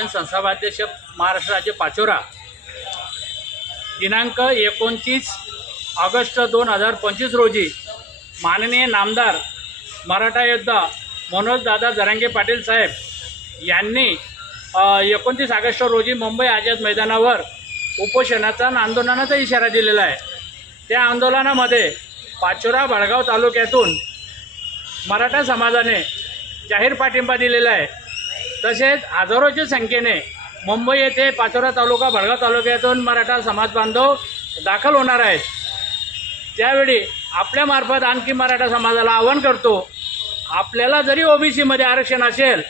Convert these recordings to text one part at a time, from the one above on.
वाचन महाराष्ट्राचे महाराष्ट्र राज्य पाचोरा दिनांक एकोणतीस ऑगस्ट दोन हजार पंचवीस रोजी माननीय नामदार मराठा योद्धा मनोजदादा जरांगे पाटील साहेब यांनी एकोणतीस ऑगस्ट रोजी मुंबई आझाद मैदानावर उपोषणाचा आंदोलनाचा इशारा दिलेला आहे त्या आंदोलनामध्ये पाचोरा भडगाव तालुक्यातून मराठा समाजाने जाहीर पाठिंबा दिलेला आहे तसेच हजारोच्या संख्येने मुंबई येथे पाचोरा तालुका भडगाव तालुक्यातून मराठा समाज बांधव दाखल होणार आहेत त्यावेळी आपल्यामार्फत आणखी मराठा समाजाला आवाहन करतो आपल्याला जरी ओबीसीमध्ये आरक्षण असेल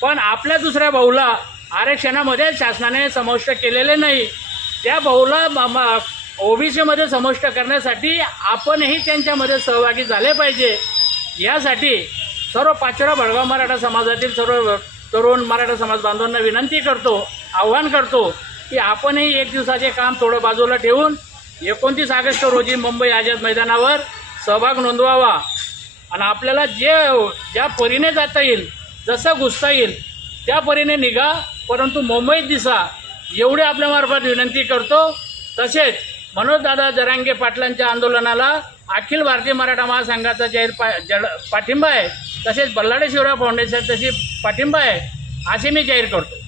पण आपल्या दुसऱ्या भाऊला आरक्षणामध्ये शासनाने समाविष्ट केलेले नाही त्या भाऊला ओबीसीमध्ये समाविष्ट करण्यासाठी आपणही त्यांच्यामध्ये सहभागी झाले पाहिजे यासाठी सर्व पाचोरा भडगाव मराठा समाजातील सर्व तरुण मराठा समाज बांधवांना विनंती करतो आव्हान करतो की आपणही एक दिवसाचे काम थोडं बाजूला ठेवून एकोणतीस ऑगस्ट रोजी मुंबई आझाद मैदानावर सहभाग नोंदवावा आणि आपल्याला जे ज्या परीने जाता येईल जसं घुसता येईल त्या परीने निघा परंतु मुंबईत दिसा एवढे आपल्यामार्फत विनंती करतो तसेच दादा जरांगे पाटलांच्या आंदोलनाला अखिल भारतीय मराठा महासंघाचा जाहीर पा जड पाठिंबा आहे तसेच बल्लाडे शिवराव तशी पाठिंबा आहे असे मी जाहीर करतो